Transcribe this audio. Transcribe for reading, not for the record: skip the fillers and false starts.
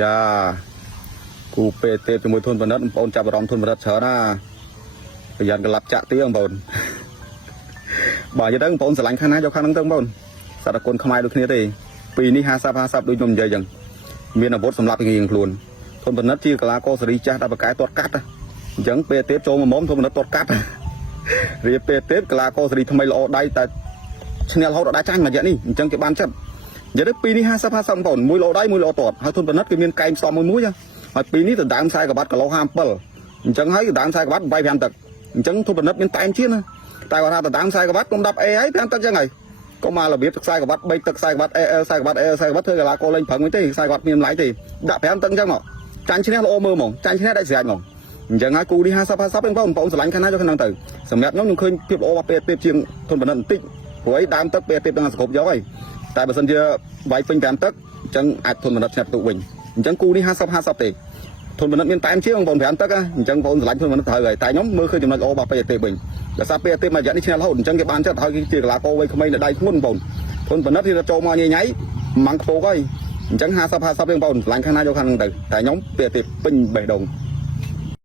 យ៉ាគូពេទេជាមួយធនបណ្ឌិតបងប្អូនចាប់អារម្មណ៍ធនបណ្ឌិតច្រើនណាប្រយ័ត្នកលាប់ចាក់ទៀងបងប្អូនបើនិយាយទៅបងប្អូនស្រឡាញ់ខាងណាយកខាងហ្នឹងទៅបងប្អូនសារគុណខ្មែរដូចគ្នាទេពីនេះ50ដូចខ្ញុំនិយាយចឹងមានអាវុធសម្រាប់រៀងខ្លួនធនបណ្ឌិតជាកលាករសេរីចាស់ដល់បកែទាត់កាត់អញ្ចឹងពេលទេចូលមកមុំធនបណ្ឌិតទាត់កាត់រៀបពេលទេកលាករសេរីថ្មីល្អដៃតែឈ្នះរហូតដល់ចាញ់មួយរយៈនេះអញ្ចឹងគេបានចិត្តនិយាយទៅពីនេះ50បងប្អូនមួយល្អដៃមួយល្អទាត់ហើយធនបណ្ឌិតគេមានកែងផ្សំមួយហើយពីនេះទៅដើមខ្សែក្បាត់គីឡូ57អញ្ចឹងហើយដើមខ្សែក្បាត់វាយ5ទឹកអញ្ចឹងធនបណ្ឌិតមានតែមជាណាតែគាត់ថាទៅដើមខ្សែក្បាត់ខ្ញុំ 10A ហើយ5ទឹកអញ្ចឹងហើយកុំមករបៀបខ្សែក្បាត់3ទឹកខ្សែក្បាត់ AL ខ្សែក្បាត់ AL ខ្សែក្បាត់ធ្វើកីឡាករលេងប្រឹងវិញទេខ្សែក្បាត់មានម្លាយទេដាក់5ទឹកអញ្ចឹងមកចាញ់ឈ្នះល្អមើលហ្មងចាញ់ឈ្នះដាច់ស្រេចហ្មងអញ្ចឹងហើយគូនេះ50បងប្អូនស្រឡាញ់ខាងណាយកខាងហ្នឹងទៅសម្រាប់ខ្ញុំឃើញភាពល្អរបស់ពេលជាងធនបណ្ឌិតបន្តិចព្រោះឯដើមទឹកពេលទាំងសកប់យកហើយតែបើសិនជាវាយពេញ5ទឹកអញ្ចឹងអាចធនបណ្ឌិតឈ្នះផ្ទុកវិញអញ្ចឹងគូនេះ50ទេធនបណ្ឌិតមានតែមជាងបងប្អូន5ទឹកអញ្ចឹងបងប្អូនស្រឡាញ់ធនបណ្ឌិតត្រូវហើយតែខ្ញុំមើលឃើញចំណុចល្អរបស់ពេលទេវិញដោយសារពេលទេមួយរយៈនេះឈ្នះរហូតអញ្ចឹងគេបានចិត្តហើយជាកីឡាករវ័យក្មេងនៅដៃធ្ងន់បងប្អូនធនបណ្ឌិតที่ចូលមកញ៉ៃម៉ាំងខ្ពស់ហើយអញ្ចឹង50ទេបងប្អូនស្រឡាញ់ខាងណាយកខាងហ្នឹងទៅតែខ្ញុំពេលទេពេញបេះដូង